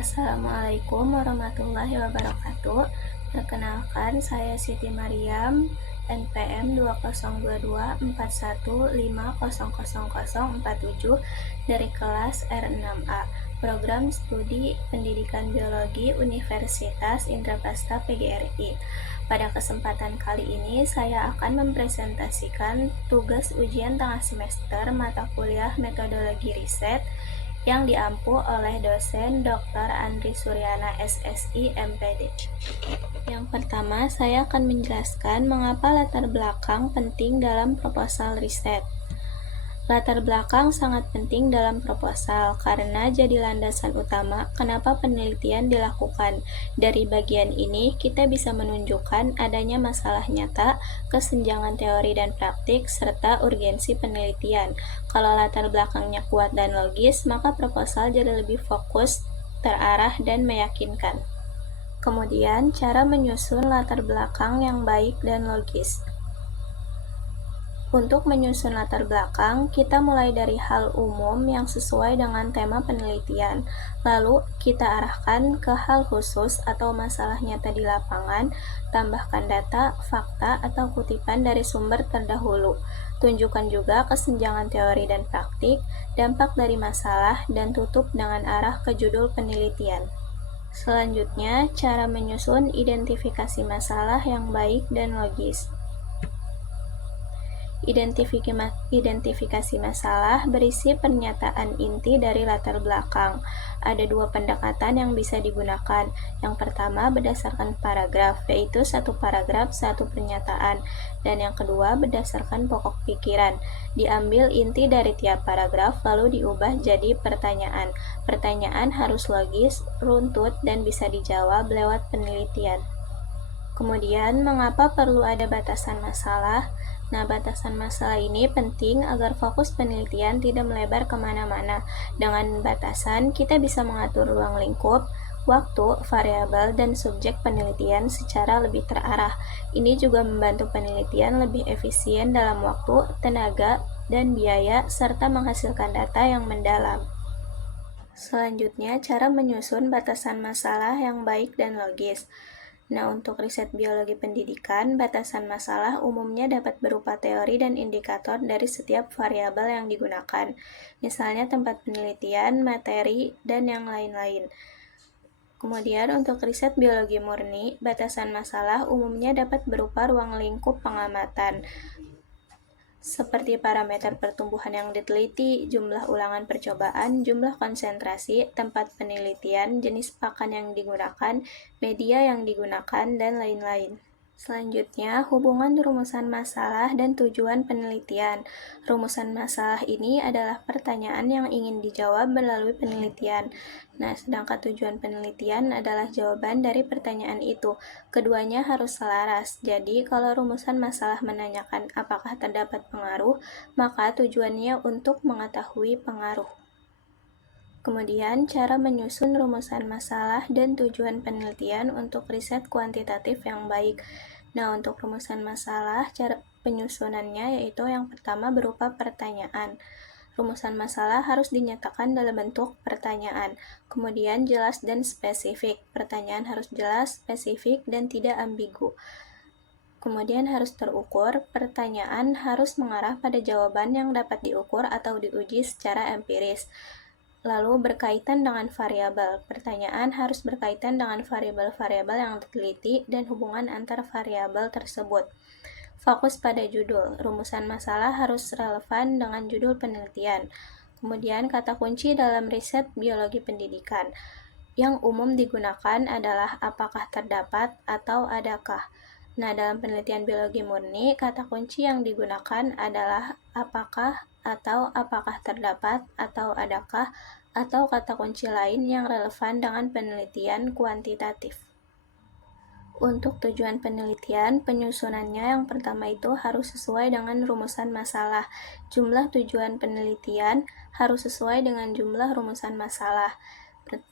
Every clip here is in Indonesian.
Assalamualaikum warahmatullahi wabarakatuh. Perkenalkan, saya Siti Mariam, NPM 202241500047 dari kelas R6A, Program Studi Pendidikan Biologi Universitas Indraprasta PGRI. Pada kesempatan kali ini, saya akan mempresentasikan tugas ujian tengah semester mata kuliah Metodologi Riset yang diampu oleh dosen Dr. Andri Suryana SSI MPD. Yang pertama, saya akan menjelaskan mengapa latar belakang penting dalam proposal riset. Latar belakang sangat penting dalam proposal karena jadi landasan utama kenapa penelitian dilakukan. Dari bagian ini, kita bisa menunjukkan adanya masalah nyata, kesenjangan teori dan praktik, serta urgensi penelitian. Kalau latar belakangnya kuat dan logis, maka proposal jadi lebih fokus, terarah, dan meyakinkan. Kemudian, cara menyusun latar belakang yang baik dan logis. Untuk menyusun latar belakang, kita mulai dari hal umum yang sesuai dengan tema penelitian. Lalu, kita arahkan ke hal khusus atau masalah nyata di lapangan, tambahkan data, fakta, atau kutipan dari sumber terdahulu. Tunjukkan juga kesenjangan teori dan praktik, dampak dari masalah, dan tutup dengan arah ke judul penelitian. Selanjutnya, cara menyusun identifikasi masalah yang baik dan logis. Identifikasi masalah berisi pernyataan inti dari latar belakang. Ada dua pendekatan yang bisa digunakan. Yang pertama berdasarkan paragraf, yaitu satu paragraf, satu pernyataan. Dan yang kedua berdasarkan pokok pikiran. Diambil inti dari tiap paragraf, lalu diubah jadi pertanyaan. Pertanyaan harus logis, runtut, dan bisa dijawab lewat penelitian. Kemudian, mengapa perlu ada batasan masalah? Nah, batasan masalah ini penting agar fokus penelitian tidak melebar kemana-mana. Dengan batasan, kita bisa mengatur ruang lingkup, waktu, variabel, dan subjek penelitian secara lebih terarah. Ini juga membantu penelitian lebih efisien dalam waktu, tenaga, dan biaya, serta menghasilkan data yang mendalam. Selanjutnya, cara menyusun batasan masalah yang baik dan logis. Nah, untuk riset biologi pendidikan, batasan masalah umumnya dapat berupa teori dan indikator dari setiap variabel yang digunakan, misalnya tempat penelitian, materi, dan yang lain-lain. Kemudian, untuk riset biologi murni, batasan masalah umumnya dapat berupa ruang lingkup pengamatan, seperti parameter pertumbuhan yang diteliti, jumlah ulangan percobaan, jumlah konsentrasi, tempat penelitian, jenis pakan yang digunakan, media yang digunakan, dan lain-lain. Selanjutnya, hubungan rumusan masalah dan tujuan penelitian. Rumusan masalah ini adalah pertanyaan yang ingin dijawab melalui penelitian. Nah, sedangkan tujuan penelitian adalah jawaban dari pertanyaan itu. Keduanya harus selaras. Jadi, kalau rumusan masalah menanyakan apakah terdapat pengaruh, maka tujuannya untuk mengetahui pengaruh. Kemudian, cara menyusun rumusan masalah dan tujuan penelitian untuk riset kuantitatif yang baik. Nah, untuk rumusan masalah, cara penyusunannya yaitu yang pertama berupa pertanyaan. Rumusan masalah harus dinyatakan dalam bentuk pertanyaan. Kemudian, jelas dan spesifik. Pertanyaan harus jelas, spesifik, dan tidak ambigu. Kemudian harus terukur. Pertanyaan harus mengarah pada jawaban yang dapat diukur atau diuji secara empiris. Lalu berkaitan dengan variabel. Pertanyaan harus berkaitan dengan variabel-variabel yang diteliti dan hubungan antar variabel tersebut. Fokus pada judul. Rumusan masalah harus relevan dengan judul penelitian. Kemudian kata kunci dalam riset biologi pendidikan. Yang umum digunakan adalah apakah terdapat atau adakah. Nah, dalam penelitian biologi murni, kata kunci yang digunakan adalah apakah atau apakah terdapat atau adakah atau kata kunci lain yang relevan dengan penelitian kuantitatif. Untuk tujuan penelitian, penyusunannya yang pertama itu harus sesuai dengan rumusan masalah. Jumlah tujuan penelitian harus sesuai dengan jumlah rumusan masalah.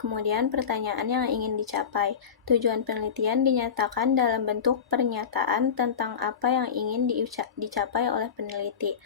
Kemudian pertanyaan yang ingin dicapai. Tujuan penelitian dinyatakan dalam bentuk pernyataan tentang apa yang ingin dicapai oleh peneliti.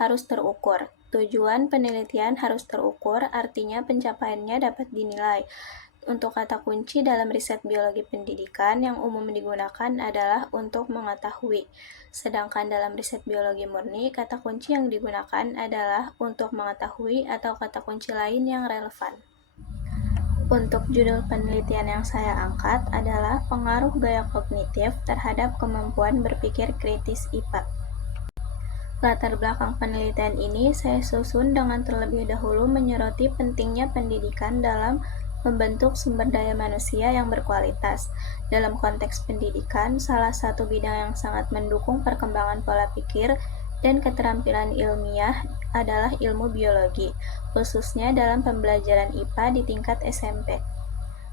Harus terukur. Tujuan penelitian harus terukur, artinya pencapaiannya dapat dinilai. Untuk kata kunci dalam riset biologi pendidikan yang umum digunakan adalah untuk mengetahui. Sedangkan dalam riset biologi murni, kata kunci yang digunakan adalah untuk mengetahui atau kata kunci lain yang relevan. Untuk judul penelitian yang saya angkat adalah pengaruh gaya kognitif terhadap kemampuan berpikir kritis IPA. Latar belakang penelitian ini saya susun dengan terlebih dahulu menyoroti pentingnya pendidikan dalam membentuk sumber daya manusia yang berkualitas. Dalam konteks pendidikan, salah satu bidang yang sangat mendukung perkembangan pola pikir dan keterampilan ilmiah adalah ilmu biologi, khususnya dalam pembelajaran IPA di tingkat SMP.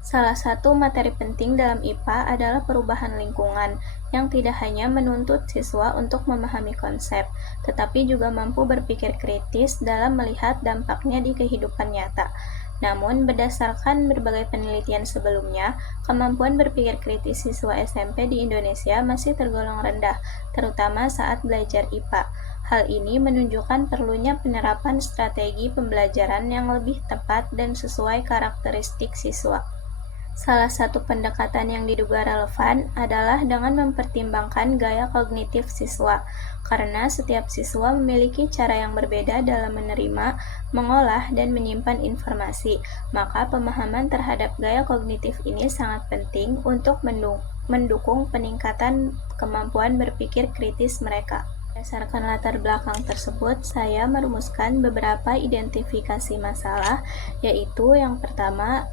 Salah satu materi penting dalam IPA adalah perubahan lingkungan, yang tidak hanya menuntut siswa untuk memahami konsep, tetapi juga mampu berpikir kritis dalam melihat dampaknya di kehidupan nyata. Namun, berdasarkan berbagai penelitian sebelumnya, kemampuan berpikir kritis siswa SMP di Indonesia masih tergolong rendah, terutama saat belajar IPA. Hal ini menunjukkan perlunya penerapan strategi pembelajaran yang lebih tepat dan sesuai karakteristik siswa. Salah satu pendekatan yang diduga relevan adalah dengan mempertimbangkan gaya kognitif siswa, karena setiap siswa memiliki cara yang berbeda dalam menerima, mengolah, dan menyimpan informasi, maka pemahaman terhadap gaya kognitif ini sangat penting untuk mendukung peningkatan kemampuan berpikir kritis mereka. Berdasarkan latar belakang tersebut, saya merumuskan beberapa identifikasi masalah, yaitu yang pertama,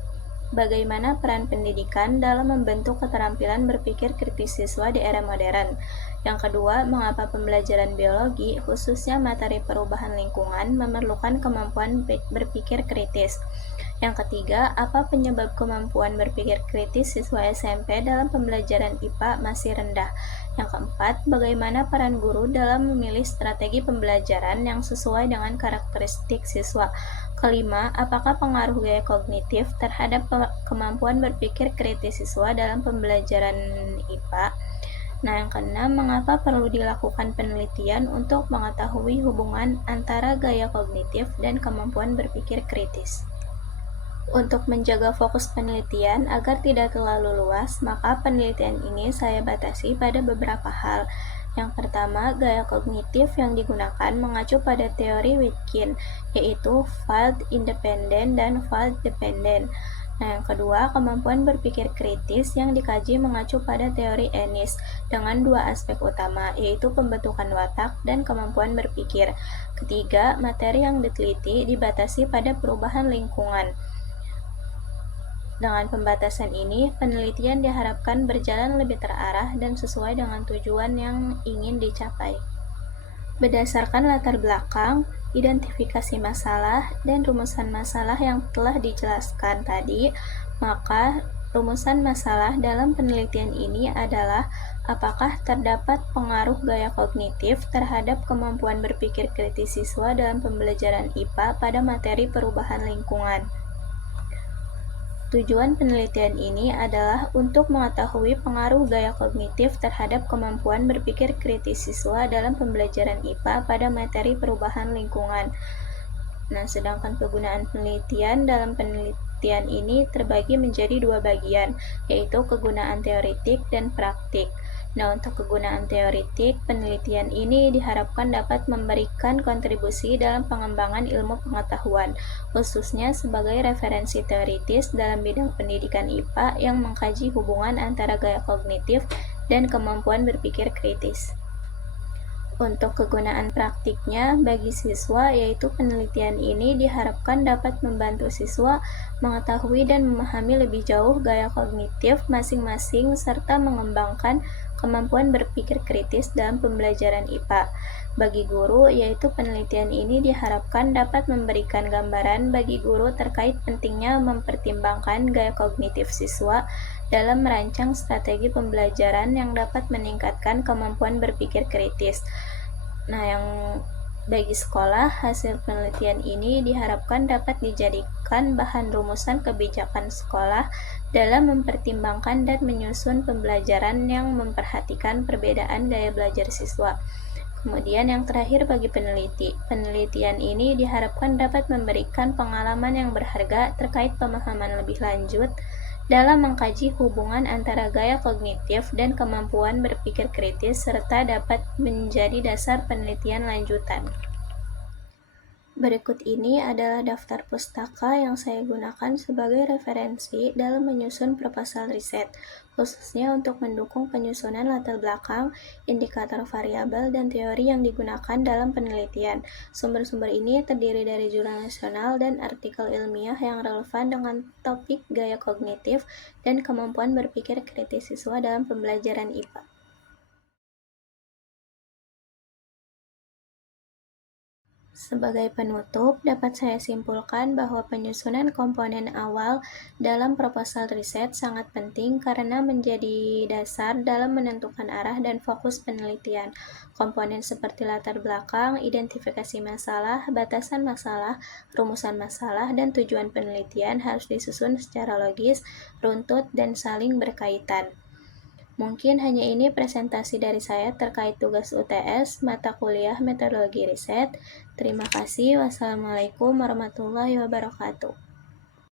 bagaimana peran pendidikan dalam membentuk keterampilan berpikir kritis siswa di era modern. Yang kedua, mengapa pembelajaran biologi, khususnya materi perubahan lingkungan, memerlukan kemampuan berpikir kritis. Yang ketiga, apa penyebab kemampuan berpikir kritis siswa SMP dalam pembelajaran IPA masih rendah. Yang keempat, bagaimana peran guru dalam memilih strategi pembelajaran yang sesuai dengan karakteristik siswa. Kelima, apakah pengaruh gaya kognitif terhadap kemampuan berpikir kritis siswa dalam pembelajaran IPA? Nah, yang keenam, mengapa perlu dilakukan penelitian untuk mengetahui hubungan antara gaya kognitif dan kemampuan berpikir kritis? Untuk menjaga fokus penelitian agar tidak terlalu luas, maka penelitian ini saya batasi pada beberapa hal. Yang pertama, gaya kognitif yang digunakan mengacu pada teori Witkin, yaitu field independent dan field dependent. Nah, yang kedua, kemampuan berpikir kritis yang dikaji mengacu pada teori Ennis dengan dua aspek utama, yaitu pembentukan watak dan kemampuan berpikir. Ketiga, materi yang diteliti dibatasi pada perubahan lingkungan. Dengan pembatasan ini, penelitian diharapkan berjalan lebih terarah dan sesuai dengan tujuan yang ingin dicapai. Berdasarkan latar belakang, identifikasi masalah, dan rumusan masalah yang telah dijelaskan tadi, maka rumusan masalah dalam penelitian ini adalah apakah terdapat pengaruh gaya kognitif terhadap kemampuan berpikir kritis siswa dalam pembelajaran IPA pada materi perubahan lingkungan. Tujuan penelitian ini adalah untuk mengetahui pengaruh gaya kognitif terhadap kemampuan berpikir kritis siswa dalam pembelajaran IPA pada materi perubahan lingkungan. Nah, sedangkan kegunaan penelitian dalam penelitian ini terbagi menjadi dua bagian, yaitu kegunaan teoritik dan praktik. Nah, untuk kegunaan teoritik, penelitian ini diharapkan dapat memberikan kontribusi dalam pengembangan ilmu pengetahuan, khususnya sebagai referensi teoritis dalam bidang pendidikan IPA yang mengkaji hubungan antara gaya kognitif dan kemampuan berpikir kritis. Untuk kegunaan praktiknya bagi siswa, yaitu penelitian ini diharapkan dapat membantu siswa mengetahui dan memahami lebih jauh gaya kognitif masing-masing serta mengembangkan kemampuan berpikir kritis dalam pembelajaran IPA. Bagi guru, yaitu penelitian ini diharapkan dapat memberikan gambaran bagi guru terkait pentingnya mempertimbangkan gaya kognitif siswa dalam merancang strategi pembelajaran yang dapat meningkatkan kemampuan berpikir kritis. Nah, yang bagi sekolah, hasil penelitian ini diharapkan dapat dijadikan bahan rumusan kebijakan sekolah dalam mempertimbangkan dan menyusun pembelajaran yang memperhatikan perbedaan gaya belajar siswa. Kemudian yang terakhir bagi peneliti, penelitian ini diharapkan dapat memberikan pengalaman yang berharga terkait pemahaman lebih lanjut dalam mengkaji hubungan antara gaya kognitif dan kemampuan berpikir kritis serta dapat menjadi dasar penelitian lanjutan. Berikut ini adalah daftar pustaka yang saya gunakan sebagai referensi dalam menyusun proposal riset, khususnya untuk mendukung penyusunan latar belakang, indikator variabel, dan teori yang digunakan dalam penelitian. Sumber-sumber ini terdiri dari jurnal nasional dan artikel ilmiah yang relevan dengan topik gaya kognitif dan kemampuan berpikir kritis siswa dalam pembelajaran IPA. Sebagai penutup, dapat saya simpulkan bahwa penyusunan komponen awal dalam proposal riset sangat penting karena menjadi dasar dalam menentukan arah dan fokus penelitian. Komponen seperti latar belakang, identifikasi masalah, batasan masalah, rumusan masalah, dan tujuan penelitian harus disusun secara logis, runtut, dan saling berkaitan. Mungkin hanya ini presentasi dari saya terkait tugas UTS mata kuliah metodologi riset. Terima kasih. Wassalamualaikum warahmatullahi wabarakatuh.